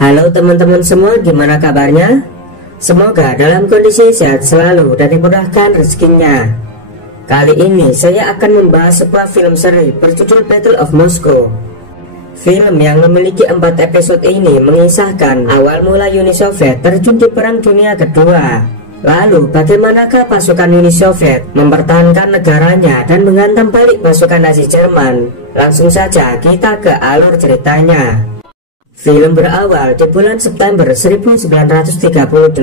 Halo teman-teman semua, gimana kabarnya? Semoga dalam kondisi sehat selalu dan dimudahkan rezekinya. Kali ini saya akan membahas sebuah film seri berjudul Battle of Moscow. Film yang memiliki 4 episode ini mengisahkan awal mula Uni Soviet terjun di Perang Dunia Kedua. Lalu bagaimanakah pasukan Uni Soviet mempertahankan negaranya dan menghantam balik pasukan Nazi Jerman? Langsung saja kita ke alur ceritanya. Film berawal di bulan September 1938.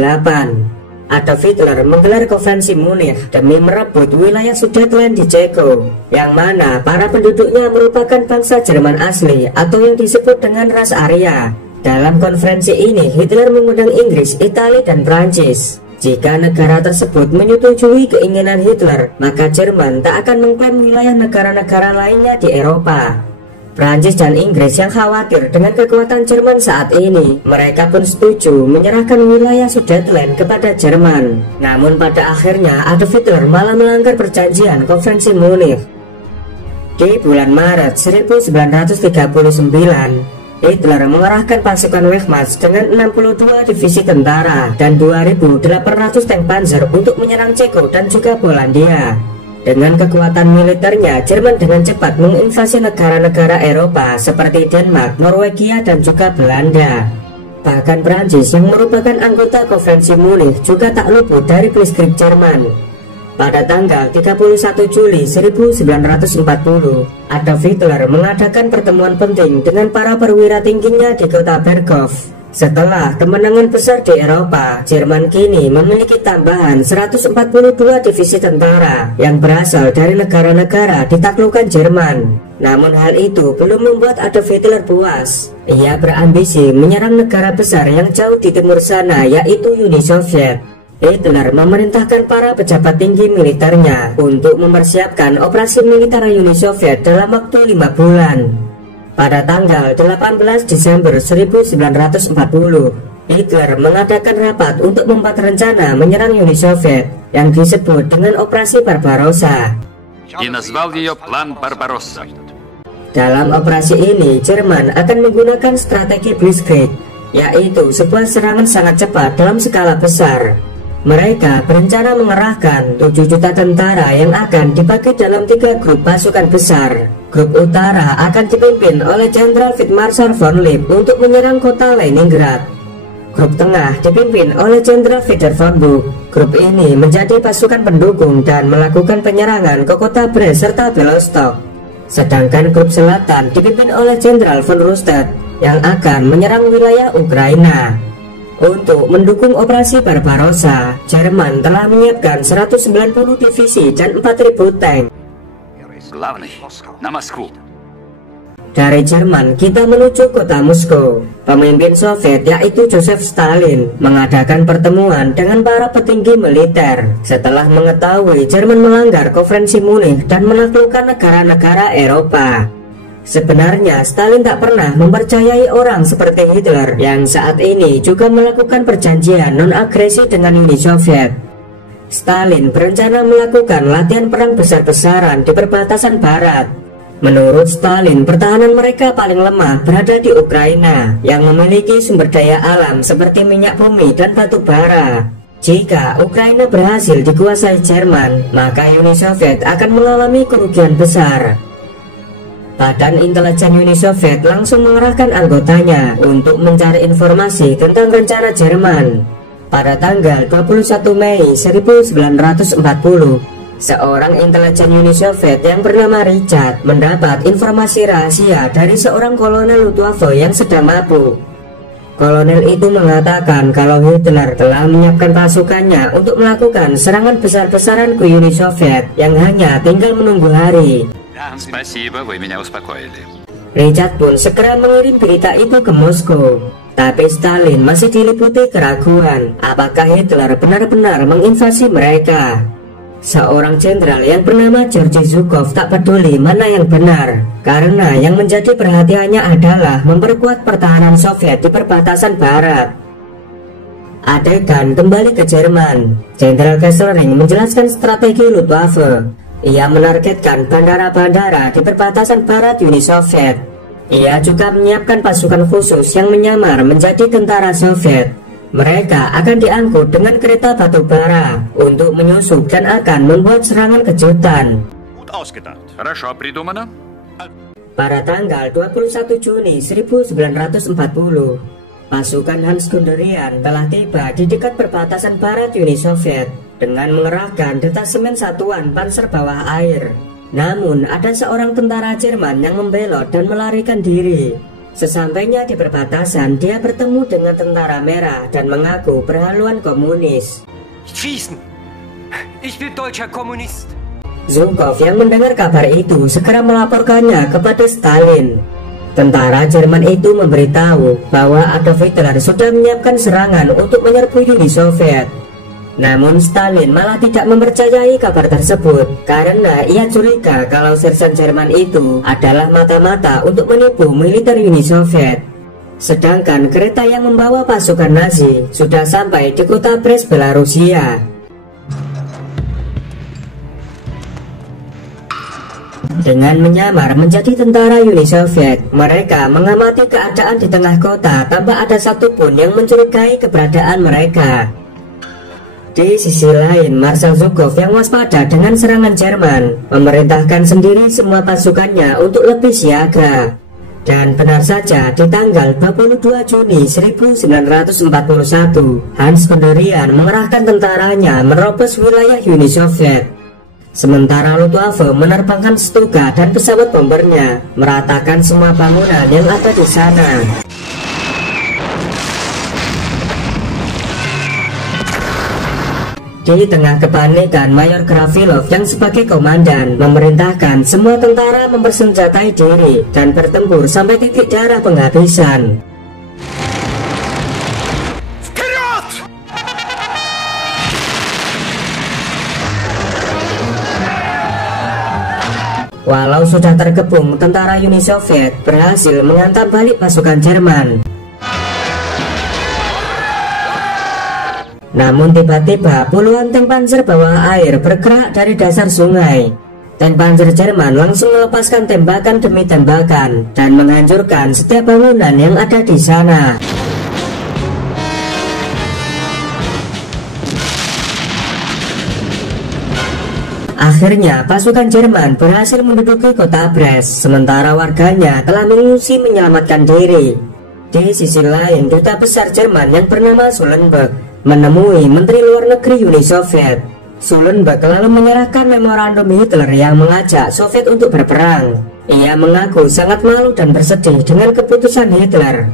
Adolf Hitler menggelar konferensi Munich demi merebut wilayah Sudetenland di Ceko, yang mana para penduduknya merupakan bangsa Jerman asli atau yang disebut dengan ras Arya. Dalam konferensi ini Hitler mengundang Inggris, Italia, dan Prancis. Jika negara tersebut menyetujui keinginan Hitler, maka Jerman tak akan mengklaim wilayah negara-negara lainnya di Eropa. Prancis dan Inggris yang khawatir dengan kekuatan Jerman saat ini, mereka pun setuju menyerahkan wilayah Sudetenland kepada Jerman. Namun pada akhirnya Adolf Hitler malah melanggar perjanjian konferensi Munich. Di bulan Maret 1939, Hitler mengerahkan pasukan Wehrmacht dengan 62 divisi tentara dan 2.800 tank Panzer untuk menyerang Ceko dan juga Polandia. Dengan kekuatan militernya, Jerman dengan cepat menginvasi negara-negara Eropa seperti Denmark, Norwegia, dan juga Belanda. Bahkan Prancis yang merupakan anggota konferensi Munich juga tak luput dari Blitzkrieg Jerman. Pada tanggal 31 Juli 1940, Adolf Hitler mengadakan pertemuan penting dengan para perwira tingginya di kota Berghof. Setelah kemenangan besar di Eropa, Jerman kini memiliki tambahan 142 divisi tentara yang berasal dari negara-negara ditaklukkan Jerman. Namun hal itu belum membuat Adolf Hitler puas. Ia berambisi menyerang negara besar yang jauh di timur sana, yaitu Uni Soviet. Hitler memerintahkan para pejabat tinggi militernya untuk mempersiapkan operasi militer Uni Soviet dalam waktu 5 bulan. Pada tanggal 18 Desember 1940, Hitler mengadakan rapat untuk membuat rencana menyerang Uni Soviet yang disebut dengan Operasi Barbarossa. Dalam operasi ini, Jerman akan menggunakan strategi Blitzkrieg, yaitu sebuah serangan sangat cepat dalam skala besar. Mereka berencana mengerahkan 7 juta tentara yang akan dibagi dalam 3 grup pasukan besar. Grup utara akan dipimpin oleh Jenderal Feldmarschall von Lipp untuk menyerang kota Leningrad. Grup tengah dipimpin oleh Jenderal Feder von Buch. Grup ini menjadi pasukan pendukung dan melakukan penyerangan ke kota Brest serta Belostok. Sedangkan grup selatan dipimpin oleh Jenderal von Rundstedt yang akan menyerang wilayah Ukraina. Untuk mendukung operasi Barbarossa, Jerman telah menyiapkan 190 divisi dan 4.000 tank. Dari Jerman kita menuju kota Moskow. Pemimpin Soviet yaitu Joseph Stalin mengadakan pertemuan dengan para petinggi militer setelah mengetahui Jerman melanggar konferensi Munich dan menaklukkan negara-negara Eropa. Sebenarnya Stalin tak pernah mempercayai orang seperti Hitler yang saat ini juga melakukan perjanjian non-agresi dengan Uni Soviet. Stalin berencana melakukan latihan perang besar-besaran di perbatasan barat. Menurut Stalin, pertahanan mereka paling lemah berada di Ukraina yang memiliki sumber daya alam seperti minyak bumi dan batu bara. Jika Ukraina berhasil dikuasai Jerman, maka Uni Soviet akan mengalami kerugian besar. Badan Intelijen Uni Soviet langsung mengerahkan anggotanya untuk mencari informasi tentang rencana Jerman. Pada tanggal 21 Mei 1940, seorang intelijen Uni Soviet yang bernama Richard mendapat informasi rahasia dari seorang kolonel Luftwaffe yang sedang mabuk. Kolonel itu mengatakan kalau Hitler telah menyiapkan pasukannya untuk melakukan serangan besar-besaran ke Uni Soviet yang hanya tinggal menunggu hari. Richard pun segera mengirim berita itu ke Moskow. Tapi Stalin masih diliputi keraguan apakah Hitler benar-benar menginvasi mereka. Seorang jenderal yang bernama Georgy Zhukov tak peduli mana yang benar, karena yang menjadi perhatiannya adalah memperkuat pertahanan Soviet di perbatasan barat. Adegan kembali ke Jerman. Jenderal Kesselring menjelaskan strategi Luftwaffe. Ia menargetkan bandara-bandara di perbatasan barat Uni Soviet. Ia juga menyiapkan pasukan khusus yang menyamar menjadi tentara Soviet. Mereka akan diangkut dengan kereta batu bara untuk menyusup dan akan membuat serangan kejutan. Pada tanggal 21 Juni 1940, pasukan Hans Guderian telah tiba di dekat perbatasan barat Uni Soviet dengan mengerahkan detasemen satuan panser bawah air. Namun ada seorang tentara Jerman yang membelot dan melarikan diri. Sesampainya di perbatasan, dia bertemu dengan tentara merah dan mengaku berhaluan komunis. Zhukov yang mendengar kabar itu segera melaporkannya kepada Stalin. Tentara Jerman itu memberitahu bahwa Adolf Hitler sudah menyiapkan serangan untuk menyerbu Uni Soviet. Namun Stalin malah tidak mempercayai kabar tersebut karena ia curiga kalau sersan Jerman itu adalah mata-mata untuk menipu militer Uni Soviet. Sedangkan kereta yang membawa pasukan Nazi sudah sampai di kota Brest, Belarusia. Dengan menyamar menjadi tentara Uni Soviet, mereka mengamati keadaan di tengah kota tanpa ada satupun yang mencurigai keberadaan mereka. Di sisi lain, Marshal Zhukov yang waspada dengan serangan Jerman memerintahkan sendiri semua pasukannya untuk lebih siaga. Dan benar saja, di tanggal 22 Juni 1941, Hans Guderian mengerahkan tentaranya menerobos wilayah Uni Soviet. Sementara Luftwaffe menerbangkan Stuka dan pesawat bombernya, meratakan semua bangunan yang ada di sana. Di tengah kepanikan, Mayor Gravilov yang sebagai komandan memerintahkan semua tentara mempersenjatai diri dan bertempur sampai titik darah penghabisan. Walau sudah terkepung, tentara Uni Soviet berhasil menghantam balik pasukan Jerman. Namun tiba-tiba puluhan tank panzer bawah air bergerak dari dasar sungai. Tank panzer Jerman langsung melepaskan tembakan demi tembakan dan menghancurkan setiap bangunan yang ada di sana. Akhirnya pasukan Jerman berhasil menduduki kota Brest, sementara warganya telah mengungsi menyelamatkan diri. Di sisi lain, duta besar Jerman yang bernama Sullenberg menemui Menteri Luar Negeri Uni Soviet. Sullenberg lalu menyerahkan memorandum Hitler yang mengajak Soviet untuk berperang. Ia mengaku sangat malu dan bersedih dengan keputusan Hitler.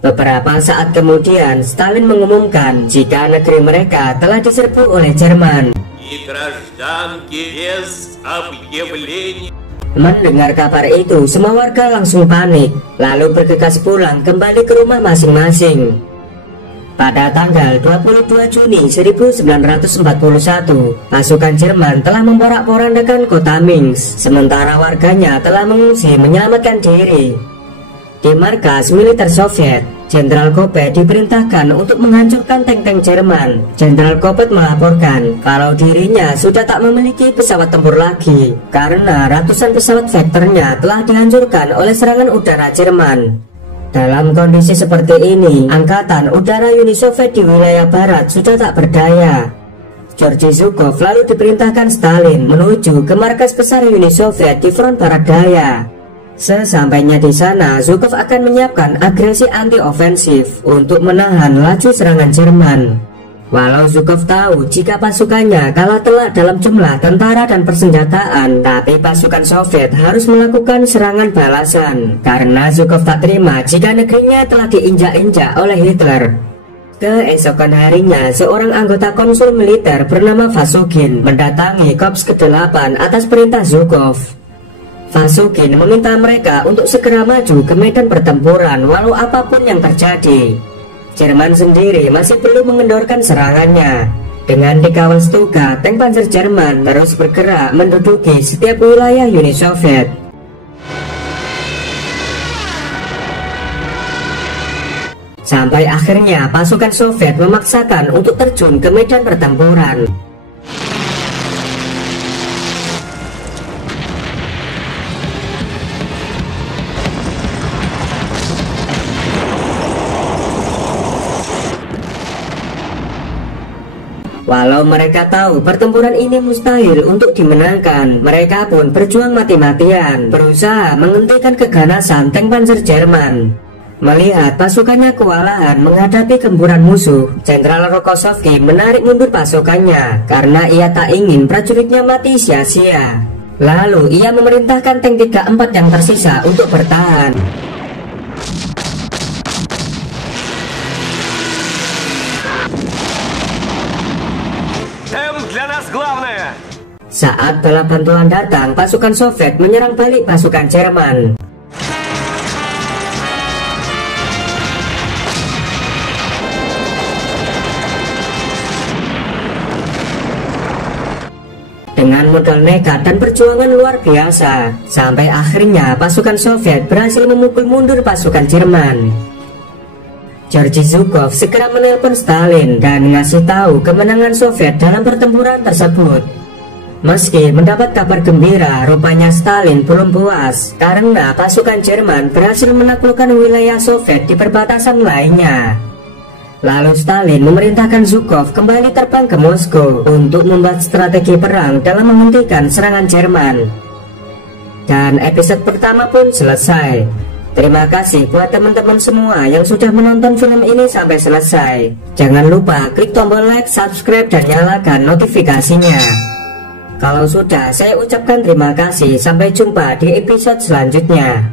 Beberapa saat kemudian, Stalin mengumumkan jika negeri mereka telah diserbu oleh Jerman. Mendengar kabar itu, semua warga langsung panik, lalu bergegas pulang kembali ke rumah masing-masing. Pada tanggal 22 Juni 1941, pasukan Jerman telah memporak-porandakan kota Minsk, sementara warganya telah mengungsi menyelamatkan diri. Di markas militer Soviet, Jenderal Kopet diperintahkan untuk menghancurkan tank-tank Jerman. Jenderal Kopet melaporkan kalau dirinya sudah tak memiliki pesawat tempur lagi karena ratusan pesawat Vektornya telah dihancurkan oleh serangan udara Jerman. Dalam kondisi seperti ini, Angkatan Udara Uni Soviet di wilayah barat sudah tak berdaya. Georgy Zhukov lalu diperintahkan Stalin menuju ke markas besar Uni Soviet di front barat daya. Sesampainya di sana, Zhukov akan menyiapkan agresi anti-ofensif untuk menahan laju serangan Jerman. Walau Zhukov tahu jika pasukannya kalah telak dalam jumlah tentara dan persenjataan, tapi pasukan Soviet harus melakukan serangan balasan karena Zhukov tak terima jika negerinya telah diinjak-injak oleh Hitler. Keesokan harinya, seorang anggota konsul militer bernama Vasugin mendatangi Korps ke-8 atas perintah Zhukov. Vasugin meminta mereka untuk segera maju ke medan pertempuran walau apapun yang terjadi. Jerman sendiri masih belum mengendorkan serangannya. Dengan dikawal Stuka, tank panzer Jerman terus bergerak menduduki setiap wilayah Uni Soviet. Sampai akhirnya pasukan Soviet memaksakan untuk terjun ke medan pertempuran. Walau mereka tahu pertempuran ini mustahil untuk dimenangkan, mereka pun berjuang mati-matian, berusaha menghentikan keganasan tank panzer Jerman. Melihat pasukannya kewalahan menghadapi gempuran musuh, Jenderal Rokossovski menarik mundur pasukannya karena ia tak ingin prajuritnya mati sia-sia. Lalu ia memerintahkan tank 34 yang tersisa untuk bertahan. Saat bala bantuan datang, pasukan Soviet menyerang balik pasukan Jerman. Dengan modal nekat dan perjuangan luar biasa, sampai akhirnya pasukan Soviet berhasil memukul mundur pasukan Jerman. Georgy Zhukov segera menelpon Stalin dan ngasih tahu kemenangan Soviet dalam pertempuran tersebut. Meski mendapat kabar gembira, rupanya Stalin belum puas karena pasukan Jerman berhasil menaklukkan wilayah Soviet di perbatasan lainnya. Lalu Stalin memerintahkan Zhukov kembali terbang ke Moskow untuk membuat strategi perang dalam menghentikan serangan Jerman. Dan episode pertama pun selesai. Terima kasih buat teman-teman semua yang sudah menonton film ini sampai selesai. Jangan lupa klik tombol like, subscribe, dan nyalakan notifikasinya. Kalau sudah, saya ucapkan terima kasih. Sampai jumpa di episode selanjutnya.